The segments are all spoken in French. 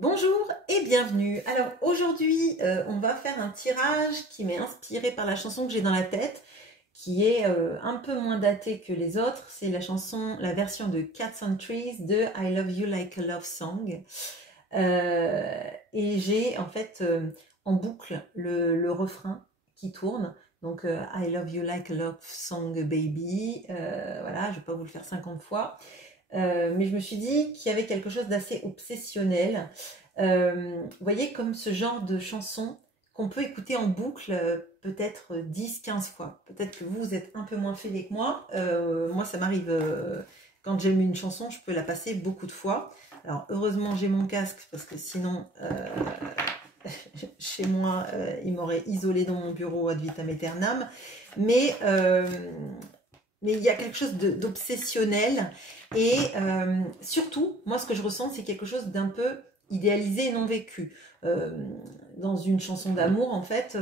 Bonjour et bienvenue. Alors aujourd'hui, on va faire un tirage qui m'est inspiré par la chanson que j'ai dans la tête, qui est un peu moins datée que les autres. C'est la chanson, la version de Cats on Trees de I Love You Like a Love Song. Et j'ai en fait en boucle le refrain qui tourne. Donc I Love You Like a Love Song Baby. Voilà, je ne vais pas vous le faire 50 fois. Mais je me suis dit qu'il y avait quelque chose d'assez obsessionnel. Vous voyez, comme ce genre de chanson qu'on peut écouter en boucle peut-être 10-15 fois. Peut-être que vous êtes un peu moins fêlé que moi. Moi, ça m'arrive, quand j'aime une chanson, je peux la passer beaucoup de fois. Alors, heureusement, j'ai mon casque, parce que sinon, chez moi, il m'aurait isolé dans mon bureau ad vitam aeternam. Mais il y a quelque chose d'obsessionnel et surtout, moi ce que je ressens, c'est quelque chose d'un peu idéalisé et non vécu. Dans une chanson d'amour, en fait,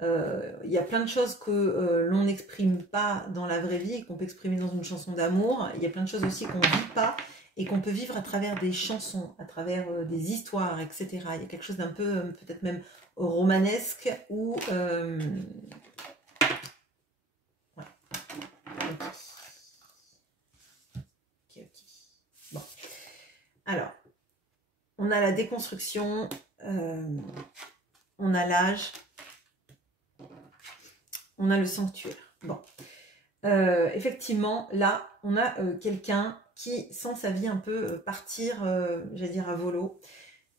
il y a plein de choses que l'on n'exprime pas dans la vraie vie et qu'on peut exprimer dans une chanson d'amour. Il y a plein de choses aussi qu'on ne vit pas et qu'on peut vivre à travers des chansons, à travers des histoires, etc. Il y a quelque chose d'un peu, peut-être même romanesque ou... Ok. Bon. Alors, on a la déconstruction, on a l'âge, on a le sanctuaire. Bon. Effectivement, là, on a quelqu'un qui sent sa vie un peu partir, j'allais dire à volo,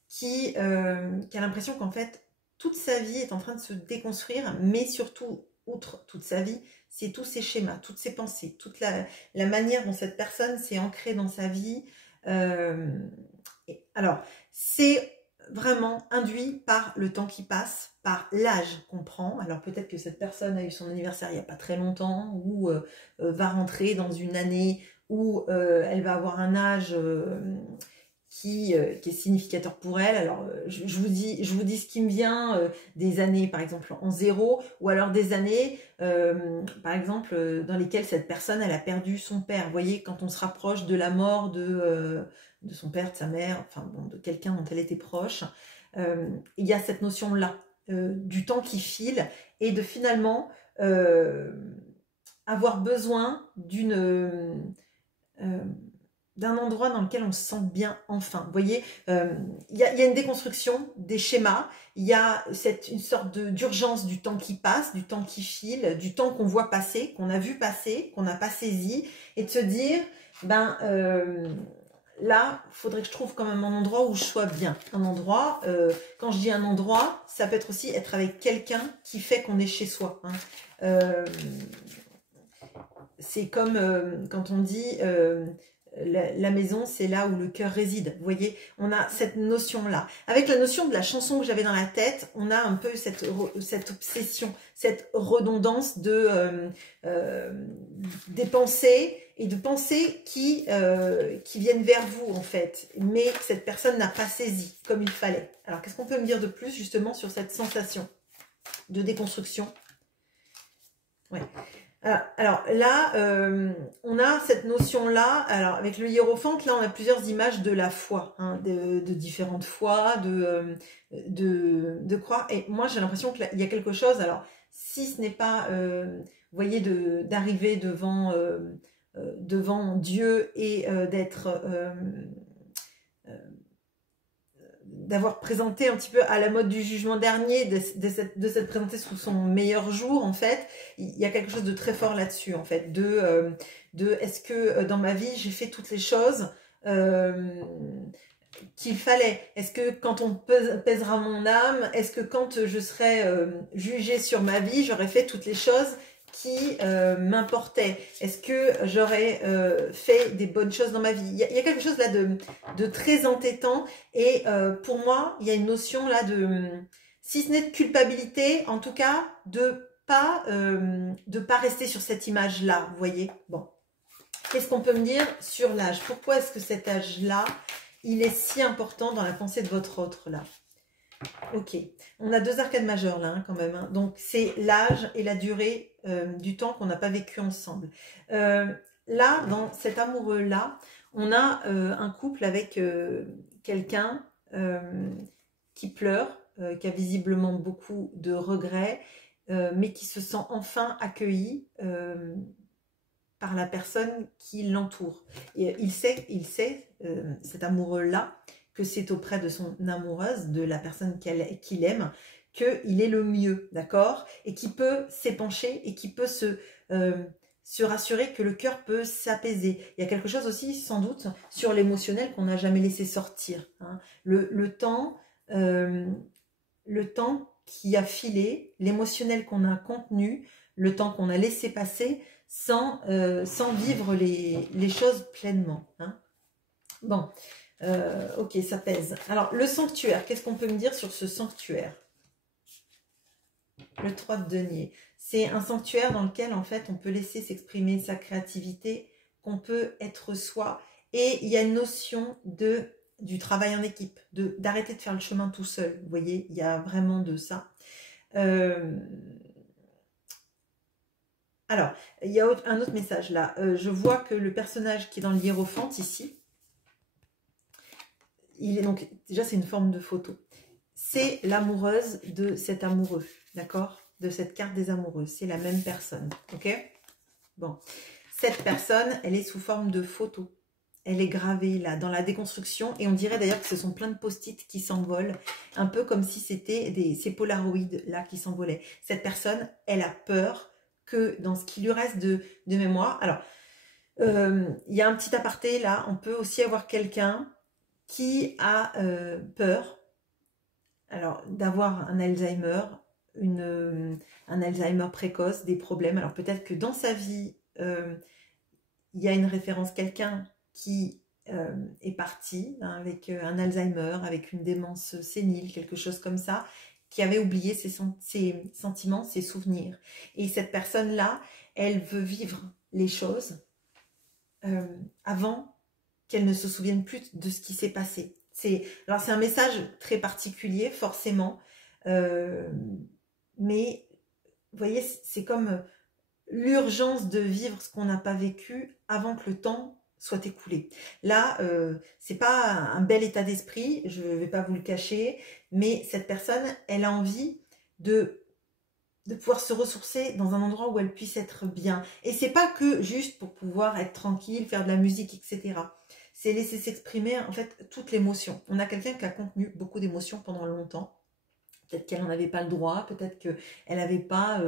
qui a l'impression qu'en fait, toute sa vie est en train de se déconstruire, mais surtout, outre toute sa vie, c'est tous ses schémas, toutes ses pensées, toute la manière dont cette personne s'est ancrée dans sa vie. Alors, c'est vraiment induit par le temps qui passe, par l'âge qu'on prend. Alors peut-être que cette personne a eu son anniversaire il n'y a pas très longtemps, ou va rentrer dans une année où elle va avoir un âge qui est significateur pour elle. Alors je vous dis ce qui me vient, des années par exemple en zéro, ou alors des années par exemple dans lesquelles cette personne elle a perdu son père. Vous voyez, quand on se rapproche de la mort de son père, de sa mère, enfin bon, de quelqu'un dont elle était proche, il y a cette notion là du temps qui file et de finalement avoir besoin d'un endroit dans lequel on se sent bien enfin. Vous voyez, il y a une déconstruction des schémas, il y a une sorte d'urgence du temps qui passe, du temps qui file, du temps qu'on voit passer, qu'on a vu passer, qu'on n'a pas saisi, et de se dire, ben là, il faudrait que je trouve quand même un endroit où je sois bien. Un endroit, quand je dis un endroit, ça peut être aussi être avec quelqu'un qui fait qu'on est chez soi. Hein. C'est comme quand on dit la maison, c'est là où le cœur réside. Vous voyez, on a cette notion-là. Avec la notion de la chanson que j'avais dans la tête, on a un peu cette obsession, cette redondance des pensées et de pensées qui viennent vers vous, en fait, mais que cette personne n'a pas saisi comme il fallait. Alors, qu'est-ce qu'on peut me dire de plus, justement, sur cette sensation de déconstruction? Ouais. Alors là, on a cette notion-là. Alors avec le hiérophante, là, on a plusieurs images de la foi, hein, de différentes foi, de croire. Et moi, j'ai l'impression qu'il y a quelque chose. Alors, si ce n'est pas, vous voyez, d'arriver devant Dieu et d'être d'avoir présenté un petit peu à la mode du jugement dernier, de s'être présenté sous son meilleur jour, en fait, il y a quelque chose de très fort là-dessus, en fait, est-ce que dans ma vie, j'ai fait toutes les choses qu'il fallait? Est-ce que quand on pèsera mon âme, est-ce que quand je serai jugée sur ma vie, j'aurais fait toutes les choses qui m'importait? Est-ce que j'aurais fait des bonnes choses dans ma vie? Il y a quelque chose là de très entêtant et pour moi, il y a une notion là si ce n'est de culpabilité, en tout cas, de pas rester sur cette image-là, vous voyez? Bon. Qu'est-ce qu'on peut me dire sur l'âge? Pourquoi est-ce que cet âge-là, il est si important dans la pensée de votre autre là? Ok, on a deux arcades majeures là hein, quand même, hein. Donc c'est l'âge et la durée du temps qu'on n'a pas vécu ensemble. Là, dans cet amoureux là, on a un couple avec quelqu'un qui pleure, qui a visiblement beaucoup de regrets, mais qui se sent enfin accueilli par la personne qui l'entoure. Et il sait cet amoureux-là, que c'est auprès de son amoureuse, de la personne qu'il aime, qu'il est le mieux, d'accord? Et qui peut s'épancher et qui peut se rassurer que le cœur peut s'apaiser. Il y a quelque chose aussi, sans doute, sur l'émotionnel qu'on n'a jamais laissé sortir. Hein. Le temps qui a filé, l'émotionnel qu'on a contenu, le temps qu'on a laissé passer sans vivre les choses pleinement. Hein. Bon, ok, ça pèse. Alors, le sanctuaire, qu'est-ce qu'on peut me dire sur ce sanctuaire? Le 3 de denier. C'est un sanctuaire dans lequel, en fait, on peut laisser s'exprimer sa créativité, qu'on peut être soi. Et il y a une notion du travail en équipe, d'arrêter de faire le chemin tout seul. Vous voyez, il y a vraiment de ça. Alors, il y a un autre message là. Je vois que le personnage qui est dans le hiérophante ici, il est donc, déjà c'est une forme de photo. C'est l'amoureuse de cet amoureux, d'accord? De cette carte des amoureux. C'est la même personne, ok? Bon, cette personne, elle est sous forme de photo. Elle est gravée là, dans la déconstruction. Et on dirait d'ailleurs que ce sont plein de post-it qui s'envolent. Un peu comme si c'était ces polaroïdes là qui s'envolaient. Cette personne, elle a peur que dans ce qui lui reste de mémoire. Alors, il y a un petit aparté là. On peut aussi avoir quelqu'un qui a peur, alors d'avoir un Alzheimer, un Alzheimer précoce, des problèmes. Alors peut-être que dans sa vie, il y a une référence, quelqu'un qui est parti hein, avec un Alzheimer, avec une démence sénile, quelque chose comme ça, qui avait oublié ses sentiments, ses souvenirs. Et cette personne-là, elle veut vivre les choses avant qu'elle ne se souvienne plus de ce qui s'est passé. Alors c'est un message très particulier, forcément, mais vous voyez, c'est comme l'urgence de vivre ce qu'on n'a pas vécu avant que le temps soit écoulé. Là, c'est pas un bel état d'esprit, je ne vais pas vous le cacher, mais cette personne, elle a envie de pouvoir se ressourcer dans un endroit où elle puisse être bien. Et c'est pas que juste pour pouvoir être tranquille, faire de la musique, etc. C'est laisser s'exprimer en fait toute l'émotion. On a quelqu'un qui a contenu beaucoup d'émotions pendant longtemps. Peut-être qu'elle n'en avait pas le droit, peut-être qu'elle n'avait pas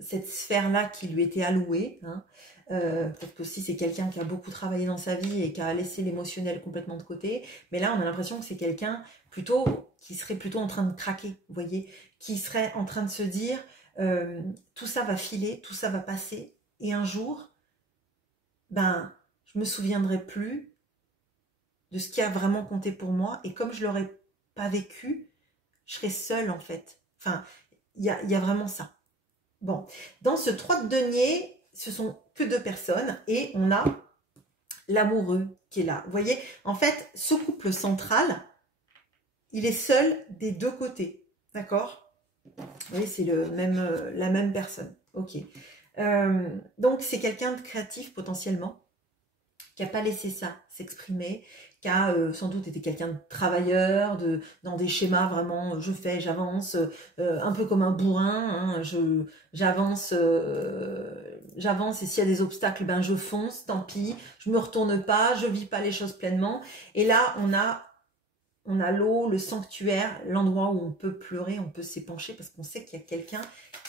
cette sphère-là qui lui était allouée. Hein. Peut-être que aussi c'est quelqu'un qui a beaucoup travaillé dans sa vie et qui a laissé l'émotionnel complètement de côté. Mais là, on a l'impression que c'est quelqu'un plutôt qui serait plutôt en train de craquer, vous voyez, qui serait en train de se dire tout ça va filer, tout ça va passer. Et un jour, ben, je me souviendrai plus de ce qui a vraiment compté pour moi. Et comme je ne l'aurais pas vécu, je serai seule en fait. Enfin, il y a vraiment ça. Bon, dans ce 3 de denier, ce sont que 2 personnes et on a l'amoureux qui est là. Vous voyez, en fait, ce couple central, il est seul des 2 côtés. D'accord? Vous voyez, c'est la même personne. Ok. Donc, c'est quelqu'un de créatif potentiellement, qui n'a pas laissé ça s'exprimer, qui a sans doute été quelqu'un de travailleur, dans des schémas vraiment, je fais, j'avance, un peu comme un bourrin, hein, j'avance et s'il y a des obstacles, ben je fonce, tant pis, je me retourne pas, je vis pas les choses pleinement. Et là, on a l'eau, le sanctuaire, l'endroit où on peut pleurer, on peut s'épancher parce qu'on sait qu'il y a quelqu'un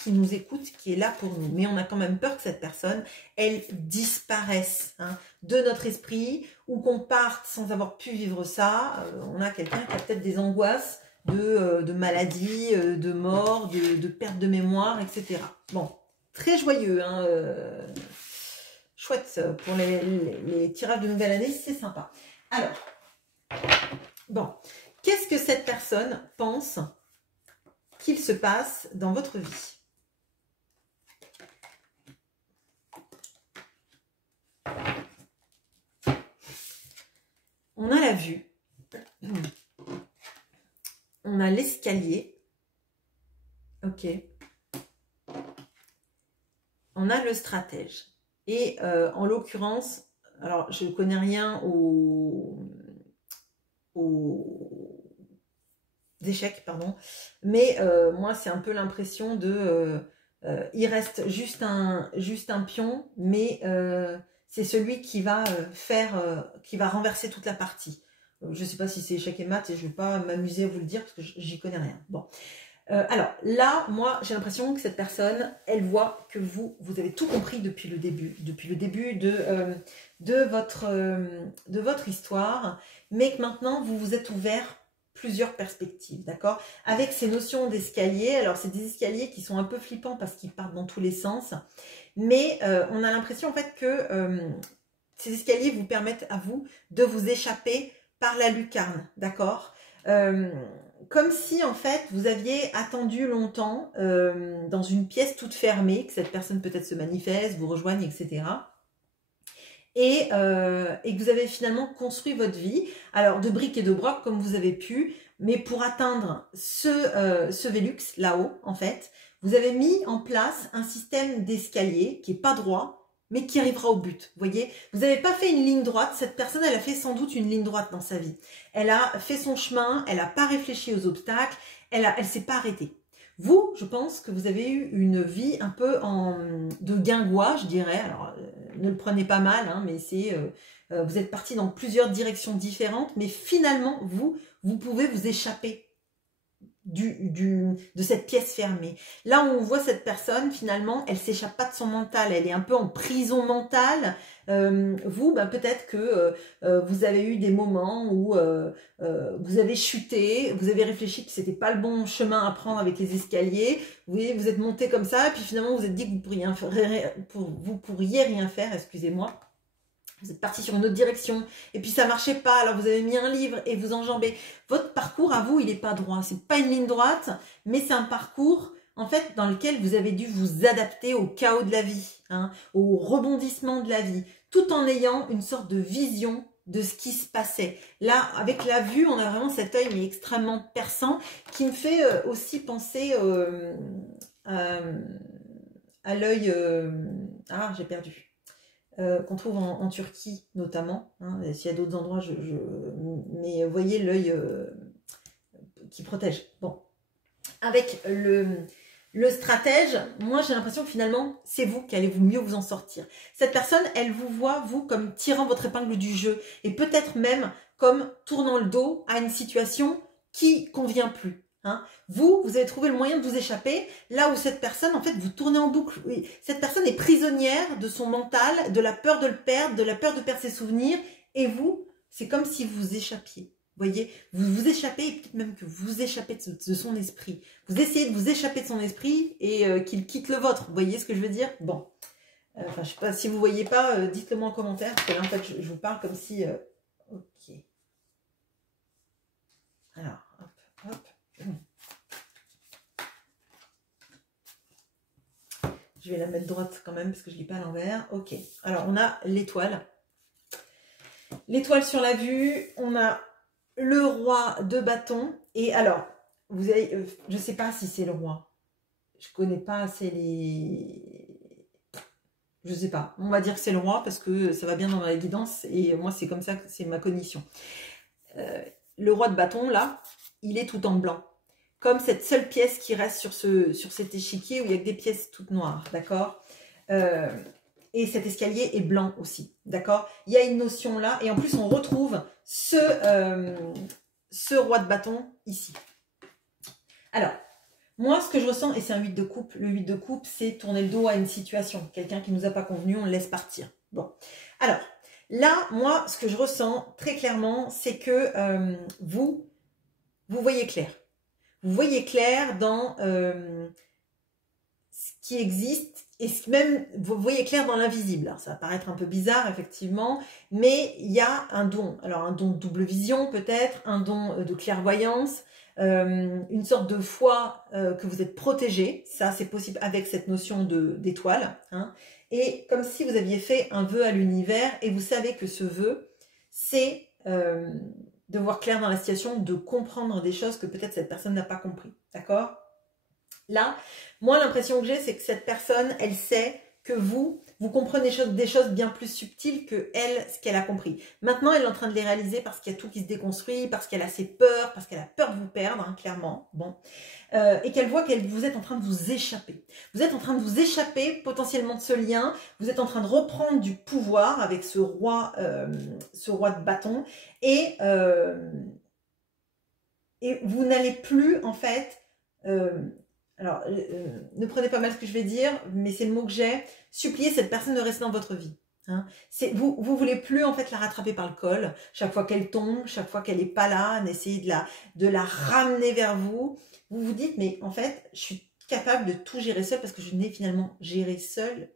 qui nous écoute, qui est là pour nous. Mais on a quand même peur que cette personne, elle disparaisse hein, de notre esprit ou qu'on parte sans avoir pu vivre ça. On a quelqu'un qui a peut-être des angoisses de maladie, de mort, de perte de mémoire, etc. Bon, très joyeux. Hein, chouette pour les tirages de nouvelle année, c'est sympa. Alors... Bon, qu'est-ce que cette personne pense qu'il se passe dans votre vie? On a la vue, on a l'escalier, ok, on a le stratège. Et en l'occurrence, alors je ne connais rien échecs, pardon. Mais moi, c'est un peu l'impression de... il reste juste un pion, mais c'est celui qui va qui va renverser toute la partie. Je ne sais pas si c'est échec et maths et je ne vais pas m'amuser à vous le dire parce que j'y connais rien. Bon. Alors là, moi, j'ai l'impression que cette personne, elle voit que vous avez tout compris depuis le début de votre histoire, mais que maintenant, vous vous êtes ouvert plusieurs perspectives, d'accord? Avec ces notions d'escalier, alors c'est des escaliers qui sont un peu flippants parce qu'ils partent dans tous les sens, mais on a l'impression en fait que ces escaliers vous permettent à vous de vous échapper par la lucarne, d'accord? Comme si en fait vous aviez attendu longtemps dans une pièce toute fermée, que cette personne peut-être se manifeste, vous rejoigne, etc. Et que vous avez finalement construit votre vie, alors de briques et de broc comme vous avez pu, mais pour atteindre ce Velux là-haut, en fait, vous avez mis en place un système d'escalier qui n'est pas droit, mais qui arrivera au but. Vous voyez, vous n'avez pas fait une ligne droite. Cette personne, elle a fait sans doute une ligne droite dans sa vie. Elle a fait son chemin, elle n'a pas réfléchi aux obstacles, elle s'est pas arrêtée. Vous, je pense que vous avez eu une vie un peu de guingois, je dirais. Alors, ne le prenez pas mal, hein, mais c'est vous êtes parti dans plusieurs directions différentes, mais finalement, vous pouvez vous échapper de cette pièce fermée. Là où on voit cette personne, finalement, elle s'échappe pas de son mental, elle est un peu en prison mentale. Vous, ben, peut-être que vous avez eu des moments où vous avez chuté, vous avez réfléchi que c'était pas le bon chemin à prendre avec les escaliers, vous êtes monté comme ça, et puis finalement vous êtes dit que vous pourriez rien faire, excusez-moi. Vous êtes parti sur une autre direction, et puis ça marchait pas, alors vous avez mis un livre et vous enjambez. Votre parcours, à vous, il n'est pas droit. C'est pas une ligne droite, mais c'est un parcours, en fait, dans lequel vous avez dû vous adapter au chaos de la vie, hein, au rebondissement de la vie, tout en ayant une sorte de vision de ce qui se passait. Là, avec la vue, on a vraiment cet œil, mais extrêmement perçant, qui me fait aussi penser à l'œil... ah, j'ai perdu. Qu'on trouve en Turquie notamment, hein, s'il y a d'autres endroits, mais vous voyez l'œil qui protège. Bon, avec le stratège, moi j'ai l'impression que finalement c'est vous qui allez mieux vous en sortir. Cette personne, elle vous voit, vous, comme tirant votre épingle du jeu, et peut-être même comme tournant le dos à une situation qui convient plus. Hein. Vous avez trouvé le moyen de vous échapper, là où cette personne, en fait, vous tournez en boucle. Cette personne est prisonnière de son mental, de la peur de le perdre, de la peur de perdre ses souvenirs, et vous, c'est comme si vous échappiez. Vous voyez, vous vous échappez, et peut-être même que vous échappez de son esprit. Vous essayez de vous échapper de son esprit et qu'il quitte le vôtre. Vous voyez ce que je veux dire? Bon. Enfin, je sais pas, si vous ne voyez pas, dites-le moi en commentaire, parce que là, en fait, je vous parle comme si... ok. Alors, hop, hop. Je vais la mettre droite quand même parce que je ne lis pas à l'envers. Ok. Alors, on a l'étoile. L'étoile sur la vue. On a le roi de bâton. Et alors, vous avez, je ne sais pas si c'est le roi. Je ne connais pas assez les... Je ne sais pas. On va dire que c'est le roi parce que ça va bien dans la guidance. Et moi, c'est comme ça que c'est ma cognition. Le roi de bâton, là, il est tout en blanc. Comme cette seule pièce qui reste sur cet échiquier où il y a que des pièces toutes noires, d'accord? Et cet escalier est blanc aussi, d'accord? Il y a une notion là, et en plus on retrouve ce roi de bâton ici. Alors, moi ce que je ressens, et c'est un 8 de coupe, le 8 de coupe c'est tourner le dos à une situation, quelqu'un qui ne nous a pas convenu, on le laisse partir. Bon, alors, là, moi ce que je ressens très clairement, c'est que vous voyez clair. Vous voyez clair dans ce qui existe et même vous voyez clair dans l'invisible. Ça va paraître un peu bizarre effectivement, mais il y a un don. Alors un don de double vision peut-être, un don de clairvoyance, une sorte de foi que vous êtes protégé. Ça c'est possible avec cette notion d'étoile. Hein. Et comme si vous aviez fait un vœu à l'univers et vous savez que ce vœu c'est... de voir clair dans la situation, de comprendre des choses que peut-être cette personne n'a pas compris. D'accord? Là, moi, l'impression que j'ai, c'est que cette personne, elle sait que vous vous comprenez des choses bien plus subtiles que elle, ce qu'elle a compris. Maintenant, elle est en train de les réaliser parce qu'il y a tout qui se déconstruit, parce qu'elle a ses peurs, parce qu'elle a peur de vous perdre, hein, clairement. Bon. Et qu'elle voit que vous êtes en train de vous échapper. Vous êtes en train de vous échapper potentiellement de ce lien. Vous êtes en train de reprendre du pouvoir avec ce roi de bâton. Et vous n'allez plus, en fait... alors, ne prenez pas mal ce que je vais dire, mais c'est le mot que j'ai. Suppliez cette personne de rester dans votre vie. Hein. Vous voulez plus en fait la rattraper par le col. Chaque fois qu'elle tombe, chaque fois qu'elle n'est pas là, d'essayer de la ramener vers vous. Vous vous dites, mais en fait, je suis capable de tout gérer seule parce que je n'ai finalement géré seule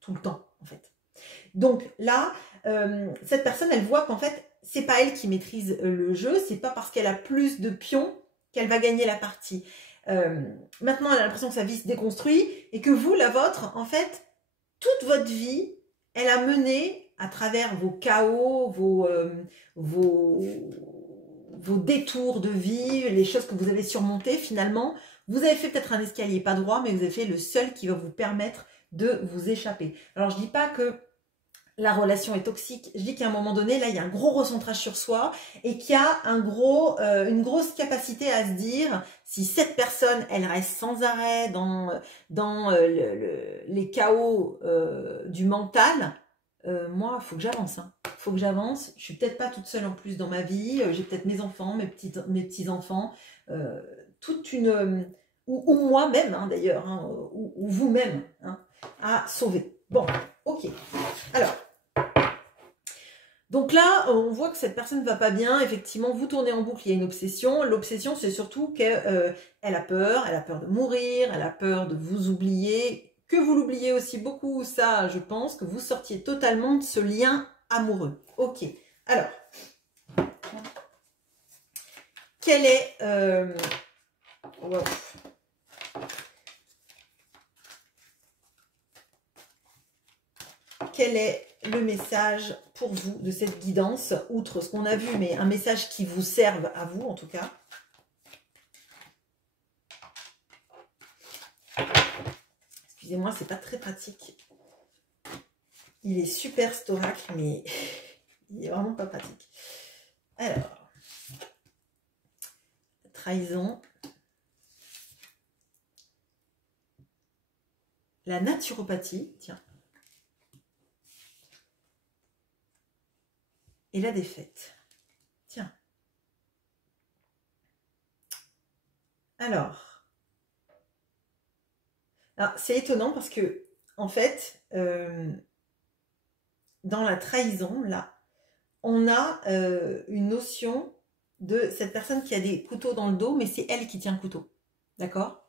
tout le temps, en fait. Donc là, cette personne, elle voit qu'en fait, c'est pas elle qui maîtrise le jeu. C'est pas parce qu'elle a plus de pions qu'elle va gagner la partie. Maintenant, elle a l'impression que sa vie se déconstruit et que vous, la vôtre, en fait, toute votre vie, elle a mené à travers vos chaos, vos détours de vie, les choses que vous avez surmontées, finalement, vous avez fait peut-être un escalier pas droit, mais vous avez fait le seul qui va vous permettre de vous échapper. Alors, je dis pas que la relation est toxique. Je dis qu'à un moment donné, là, il y a un gros recentrage sur soi et qu'il y a une grosse capacité à se dire, si cette personne, elle reste sans arrêt dans les chaos du mental, moi, il faut que j'avance. Hein. Faut que j'avance. Je suis peut-être pas toute seule en plus dans ma vie. J'ai peut-être mes enfants, mes petits-enfants, toute une... ou moi-même, hein, d'ailleurs, hein, ou vous-même, hein, à sauver. Bon, ok. Alors, donc là, on voit que cette personne ne va pas bien. Effectivement, vous tournez en boucle, il y a une obsession. L'obsession, c'est surtout qu'elle a peur de mourir, elle a peur de vous oublier, que vous l'oubliez aussi beaucoup. Ça, je pense que vous sortiez totalement de ce lien amoureux. Ok, alors, quel est... wow. Quel est le message pour vous de cette guidance, outre ce qu'on a vu, mais un message qui vous serve à vous en tout cas. Excusez-moi, c'est pas très pratique. Il est super cet oracle, mais il est vraiment pas pratique. Alors, trahison. La naturopathie, tiens. Et la défaite. Tiens. Alors c'est étonnant parce que, en fait, dans la trahison, là, on a une notion de cette personne qui a des couteaux dans le dos, mais c'est elle qui tient le couteau. D'accord ?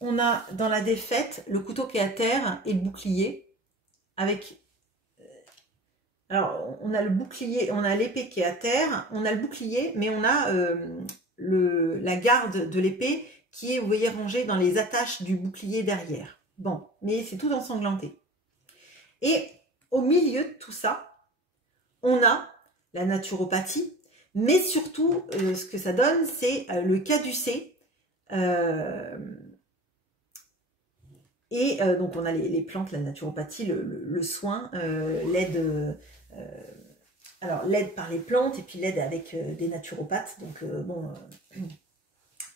On a dans la défaite le couteau qui est à terre et le bouclier avec... Alors, on a le bouclier, on a l'épée qui est à terre, on a le bouclier, mais on a la garde de l'épée qui est, vous voyez, rangée dans les attaches du bouclier derrière. Bon, mais c'est tout ensanglanté. Et au milieu de tout ça, on a la naturopathie, mais surtout, ce que ça donne, c'est le caducée. Donc, on a les plantes, la naturopathie, le soin, l'aide... alors l'aide par les plantes et puis l'aide avec des naturopathes. Donc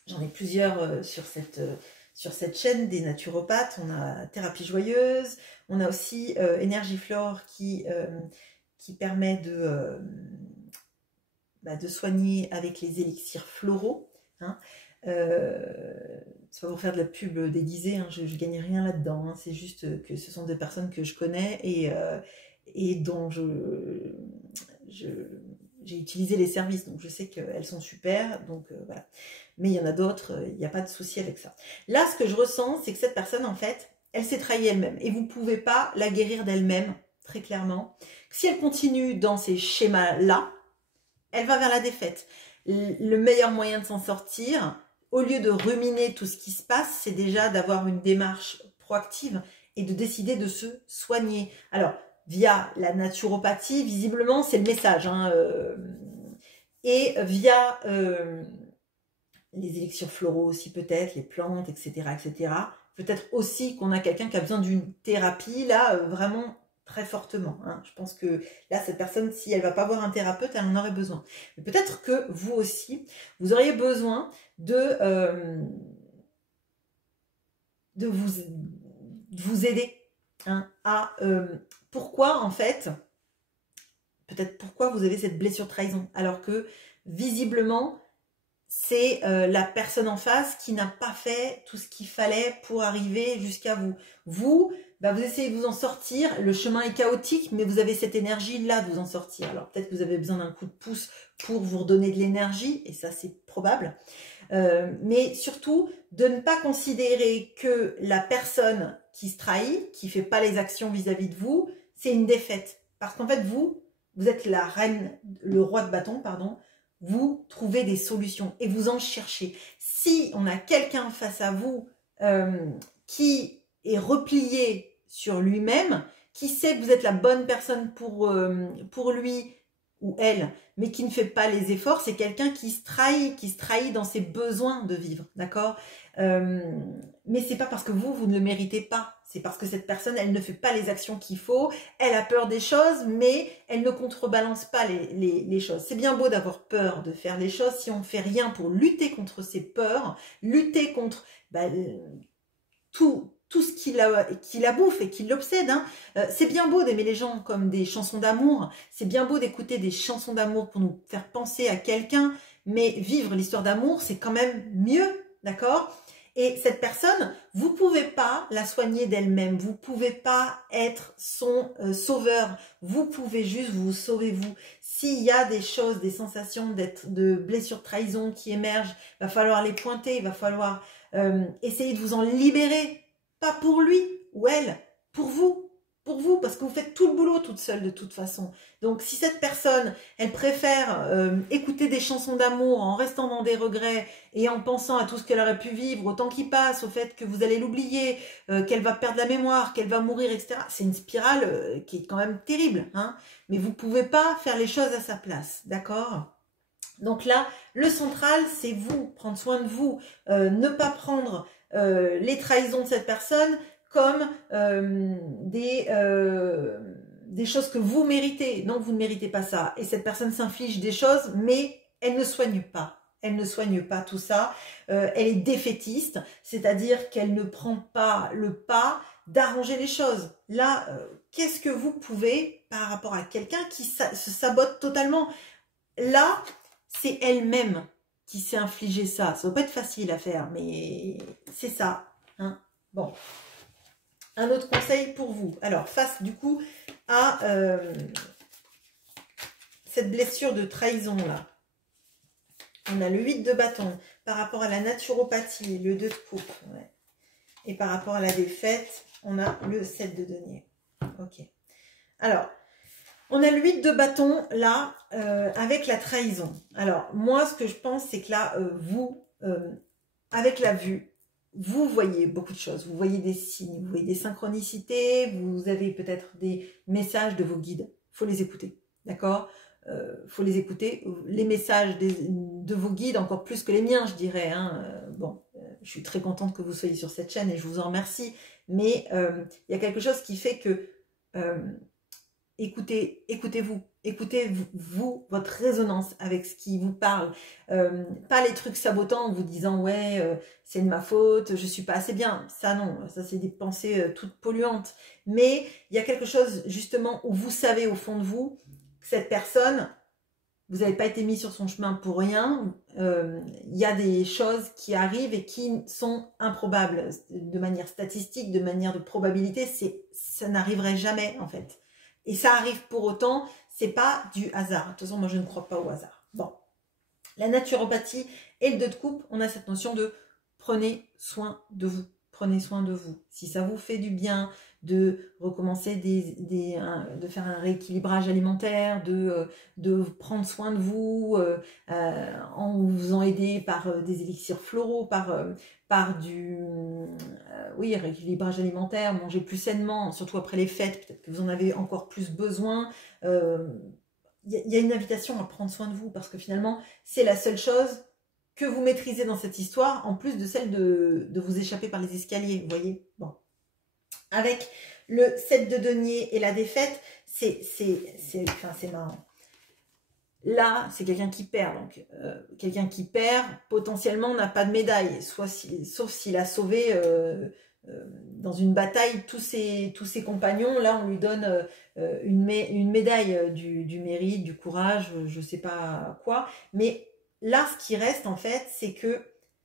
j'en ai plusieurs sur cette chaîne, des naturopathes. On a Thérapie Joyeuse, on a aussi Énergiflore qui permet de soigner avec les élixirs floraux. Hein. C'est pas pour faire de la pub déguisée, hein, je gagne rien là-dedans. Hein. C'est juste que ce sont des personnes que je connais et dont j'ai utilisé les services, donc je sais qu'elles sont super, donc voilà. Mais il y en a d'autres, il n'y a pas de souci avec ça. Là, ce que je ressens, c'est que cette personne, en fait, elle s'est trahie elle-même, et vous ne pouvez pas la guérir d'elle-même, très clairement. Si elle continue dans ces schémas-là, elle va vers la défaite. Le meilleur moyen de s'en sortir, au lieu de ruminer tout ce qui se passe, c'est déjà d'avoir une démarche proactive et de décider de se soigner. Alors, via la naturopathie, visiblement, c'est le message. Hein, et via les élixirs floraux aussi peut-être, les plantes, etc., etc., peut-être aussi qu'on a quelqu'un qui a besoin d'une thérapie, là, vraiment très fortement. Hein. Je pense que là, cette personne, si elle ne va pas voir un thérapeute, elle en aurait besoin. Mais peut-être que vous aussi, vous auriez besoin de vous aider hein, à... pourquoi, en fait, peut-être pourquoi vous avez cette blessure trahison, alors que, visiblement, c'est la personne en face qui n'a pas fait tout ce qu'il fallait pour arriver jusqu'à vous. Vous, bah, vous essayez de vous en sortir, le chemin est chaotique, mais vous avez cette énergie-là de vous en sortir. Alors peut-être que vous avez besoin d'un coup de pouce pour vous redonner de l'énergie, et ça c'est probable. Mais surtout, de ne pas considérer que la personne qui se trahit, qui ne fait pas les actions vis-à-vis de vous, c'est une défaite. Parce qu'en fait, vous êtes la reine, le roi de bâton, pardon, vous trouvez des solutions et vous en cherchez. Si on a quelqu'un face à vous qui est replié sur lui-même, qui sait que vous êtes la bonne personne pour lui ou elle, mais qui ne fait pas les efforts, c'est quelqu'un qui se trahit dans ses besoins de vivre, d'accord mais c'est pas parce que vous ne le méritez pas, c'est parce que cette personne, elle ne fait pas les actions qu'il faut, elle a peur des choses, mais elle ne contrebalance pas les choses. C'est bien beau d'avoir peur de faire les choses, si on ne fait rien pour lutter contre ses peurs, lutter contre tout ce qui la bouffe et qui l'obsède. Hein. C'est bien beau d'aimer les gens comme des chansons d'amour, c'est bien beau d'écouter des chansons d'amour pour nous faire penser à quelqu'un, mais vivre l'histoire d'amour, c'est quand même mieux, d'accord ? Et cette personne, vous ne pouvez pas la soigner d'elle-même, vous ne pouvez pas être son sauveur, vous pouvez juste vous sauver vous. S'il y a des choses, des sensations de blessures de trahison qui émergent, il va falloir les pointer, il va falloir essayer de vous en libérer. Pas pour lui ou elle, pour vous, parce que vous faites tout le boulot toute seule de toute façon. Donc si cette personne, elle préfère écouter des chansons d'amour en restant dans des regrets et en pensant à tout ce qu'elle aurait pu vivre, au temps qui passe, au fait que vous allez l'oublier, qu'elle va perdre la mémoire, qu'elle va mourir, etc. C'est une spirale qui est quand même terrible, hein. Mais vous ne pouvez pas faire les choses à sa place, d'accord ? Donc là, le central, c'est vous, prendre soin de vous, ne pas prendre les trahisons de cette personne comme des choses que vous méritez. Non, vous ne méritez pas ça. Et cette personne s'inflige des choses, mais elle ne soigne pas. Elle ne soigne pas tout ça. Elle est défaitiste, c'est-à-dire qu'elle ne prend pas le pas d'arranger les choses. Là, qu'est-ce que vous pouvez, par rapport à quelqu'un qui se sabote totalement? Là, c'est elle-même qui s'est infligé ça. Ça ne va pas être facile à faire, mais c'est ça. Hein. Bon. Un autre conseil pour vous. Alors, face du coup à cette blessure de trahison là. On a le 8 de bâton par rapport à la naturopathie, le 2 de coupe. Ouais. Et par rapport à la défaite, on a le 7 de denier. Ok. Alors, on a le 8 de bâton là, avec la trahison. Alors, moi, ce que je pense, c'est que là, vous, avec la vue, vous voyez beaucoup de choses. Vous voyez des signes, vous voyez des synchronicités, vous avez peut-être des messages de vos guides. Il faut les écouter, d'accord ? Faut les écouter. Les messages de vos guides, encore plus que les miens, je dirais. Hein. Bon, je suis très contente que vous soyez sur cette chaîne et je vous en remercie. Mais il y a quelque chose qui fait que... écoutez-vous, écoutez-vous, votre résonance avec ce qui vous parle. Pas les trucs sabotants en vous disant « ouais, c'est de ma faute, je suis pas assez bien ». Ça non, ça c'est des pensées toutes polluantes. Mais il y a quelque chose justement où vous savez au fond de vous que cette personne, vous n'avez pas été mis sur son chemin pour rien. Il y a des choses qui arrivent et qui sont improbables. De manière statistique, de manière de probabilité, ça n'arriverait jamais en fait. Et ça arrive pour autant, c'est pas du hasard. De toute façon, moi, je ne crois pas au hasard. Bon. La naturopathie et le 2 de coupe, on a cette notion de prenez soin de vous. Prenez soin de vous. Si ça vous fait du bien de recommencer de faire un rééquilibrage alimentaire, de prendre soin de vous en vous faisant aider par des élixirs floraux, par du rééquilibrage alimentaire, manger plus sainement, surtout après les fêtes, peut-être que vous en avez encore plus besoin. Il y a une invitation à prendre soin de vous parce que finalement, c'est la seule chose que vous maîtrisez dans cette histoire, en plus de celle de vous échapper par les escaliers, vous voyez. Bon. Avec le 7 de denier et la défaite, c'est marrant. Là, c'est quelqu'un qui perd. Donc, quelqu'un qui perd, potentiellement, n'a pas de médaille. Sauf s'il a sauvé dans une bataille tous ses compagnons. Là, on lui donne une médaille du mérite, du courage, je ne sais pas quoi. Mais là, ce qui reste, en fait, c'est que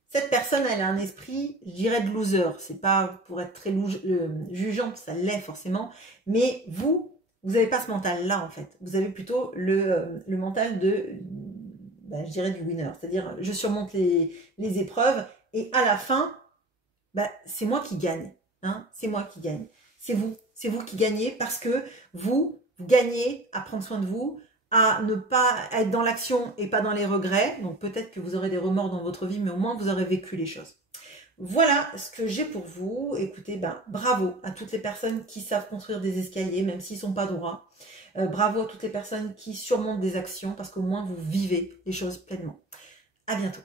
cette personne, elle a un esprit, je dirais, de loser. C'est pas pour être très jugeant, ça l'est forcément. Mais vous n'avez pas ce mental-là, en fait. Vous avez plutôt le mental de, ben, je dirais, du winner. C'est-à-dire, je surmonte les épreuves et à la fin, ben, c'est moi qui gagne. Hein, c'est moi qui gagne. C'est vous qui gagnez parce que vous gagnez à prendre soin de vous, à ne pas être dans l'action et pas dans les regrets. Donc peut-être que vous aurez des remords dans votre vie, mais au moins vous aurez vécu les choses. Voilà ce que j'ai pour vous. Écoutez, ben, bravo à toutes les personnes qui savent construire des escaliers, même s'ils ne sont pas droits. Bravo à toutes les personnes qui surmontent des actions, parce qu'au moins vous vivez les choses pleinement. À bientôt.